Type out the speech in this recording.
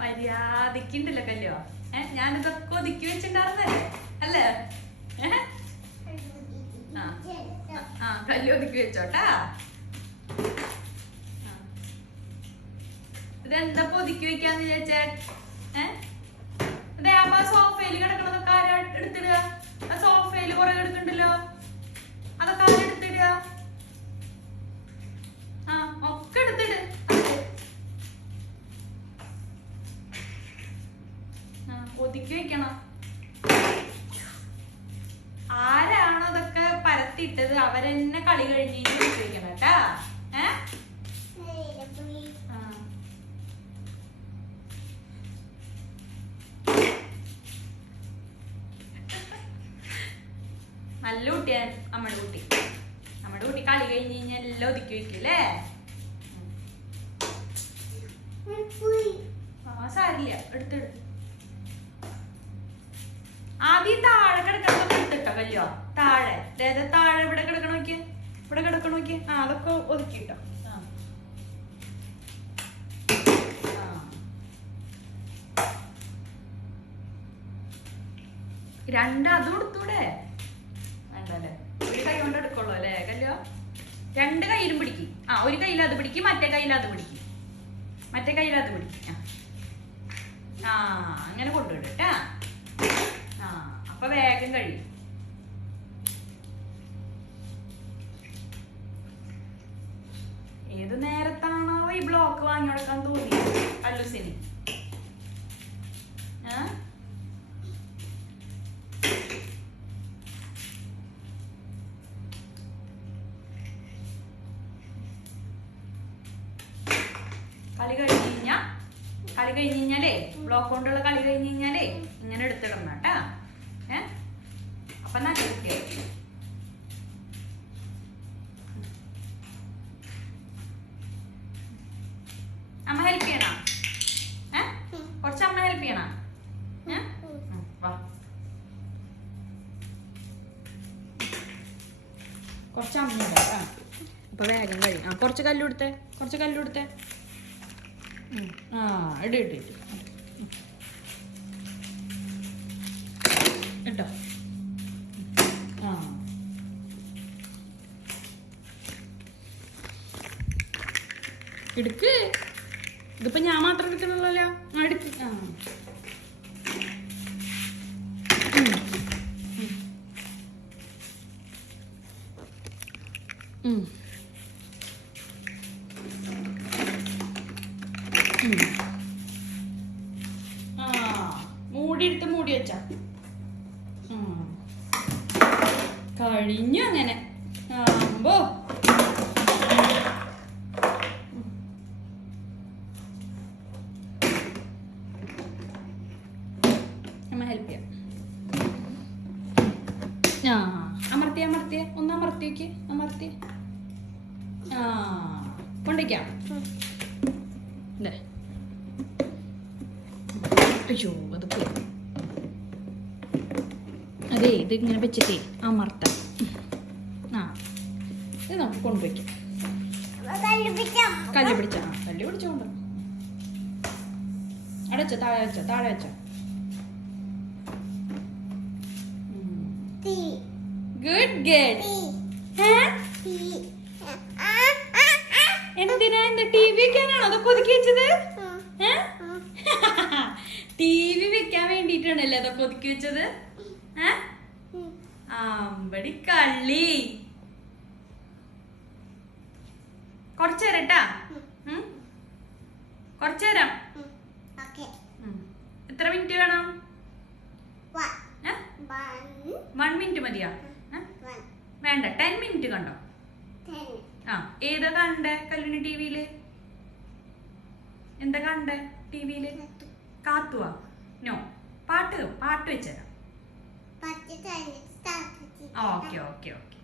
മര്യാദക്കുണ്ടല്ലോ കല്യോ ഏ ഞാനിതൊക്കെ ഒതുക്കി വെച്ചിട്ടുണ്ടായിരുന്നല്ലേ അല്ലേ? ആ. കല്ല് ഒതുക്കി വെച്ചോട്ടാ. ഇതെന്താ ഒതുക്കി വെക്കാന്ന് വിചാരിച്ചേ? ഏ? അപ്പൊ ആ സോഫയിൽ കിടക്കണതൊക്കെ ആരാ എടുത്തിടുക? ആ സോഫയിൽ കുറെ കിടക്കണ്ടല്ലോ അതൊക്കെ ആരാ എടുത്തിടുക? പരത്തിയിട്ടത് അവരെന്നെ കളി കഴിഞ്ഞിട്ട് വെക്കണം കേട്ടാ. നല്ല കുട്ടിയാണ് നമ്മുടെ കുട്ടി. നമ്മുടെ കുട്ടി കളി കഴിഞ്ഞ് കഴിഞ്ഞാൽ എല്ലാം ഒതുക്കി വെക്കും അല്ലേ? ആ സാരില്ല. എടുത്തെടുത്ത് ആദ്യം താഴെ കിടക്കണതൊക്കെ കല്യോ താഴെ. അതായത് താഴെ ഇവിടെ കിടക്കണ നോക്കിയേ. ഇവിടെ കിടക്കണ നോക്കിയേ. ആ അതൊക്കെ ഒതുക്കിട്ടോ ആ. ആ. രണ്ട് അതും എടുത്തൂടെ? വേണ്ടല്ലേ? ഒരു കൈ കൊണ്ട് എടുക്കുള്ളൂ അല്ലേ കല്ലോ രണ്ട് കയ്യിലും പിടിക്കും. ആ ഒരു കയ്യിൽ അത് പിടിക്കും മറ്റേ കയ്യിൽ അത് പിടിക്കും. മറ്റേ കയ്യിൽ അത് പിടിക്കും. ആ. ആ അങ്ങനെ കൊണ്ടുവിടട്ടാ ആ അപ്പൊ വേഗം കഴിയും. ഈ ബ്ലോക്ക് വാങ്ങി കൊടുക്കാൻ തോന്നിയത് അല്ലുസിന് ആ കളി കഴിഞ്ഞ് കഴിഞ്ഞാ കളി കഴിഞ്ഞ് കഴിഞ്ഞാലേ ബ്ലോക്ക് കൊണ്ടുള്ള കളി കഴിഞ്ഞ് കഴിഞ്ഞാലേ ഇങ്ങനെ എടുത്തിടണം കേട്ടാ. ഏ? അപ്പൊ നല്ല കുട്ടിയായി ഉം, വാ. കുറച്ച് അമ്മ കേട്ടോ അപ്പൊ വേഗം കഴിയും ആ കുറച്ച് കല്ലുകൊടുത്തേ കുറച്ച് കല്ലുകൊടുത്തേ ഉം. ആ ഇട് ഇട് ഇട്ട്. ഇട്ടോ. ആ. എടുക്ക്. ഇതിപ്പോ ഞാൻ മാത്രം എടുക്കണല്ലോ ആ എടുക്ക്. ആ. മൂടി എടുത്ത് മൂടി വെച്ച. കഴിഞ്ഞു അങ്ങനെ. ആകുമ്പോ ഹെൽപ്പ് ചെയ്യാം. ആ അമർത്തിയ അമർത്തിയ. ഒന്ന് അമർത്തി. ആ കൊണ്ടിരിക്കാം ദേ. അയ്യോ അത് അതെ ഇത് ഇങ്ങനെ വെച്ചിട്ടേ അമർത്താം. ആ ഇത് നമുക്ക് കൊണ്ടുവയ്ക്കാം കല്ല് പിടിച്ച കല്ല് പിടിച്ചോണ്ട്. അടച്ച താഴെ വെച്ച താഴെ വെച്ച. ഗുഡ് ഗേൾ എന്തിനാ എന്താ ടി വി വെക്കാനാണോ? അതൊക്കെ ഒതുക്കി വെച്ചത്? ടി വി വെക്കാൻ വേണ്ടിട്ടാണല്ലേ അതൊക്കെ ഒതുക്കി വെച്ചത്? ഏ? അമ്പടി കള്ളി. കുറച്ചേരം ട്ടാ. ഉം? കുറച്ചേരം ഉം. എത്ര മിനിറ്റ് വേണം? വൺ മിനിറ്റ് മതിയാ? വേണ്ട ടെൻ മിനിറ്റ് കണ്ടോ? ആ ഏതാ കണ്ടേ കല്ലുണി ടി വിയിൽ എന്താ കണ്ടേ ടി വിയിൽ കാത്തുവാ? നോ പാട്ട് പാട്ട് വെച്ചുതരാം ഓക്കെ ഓക്കെ ഓക്കെ.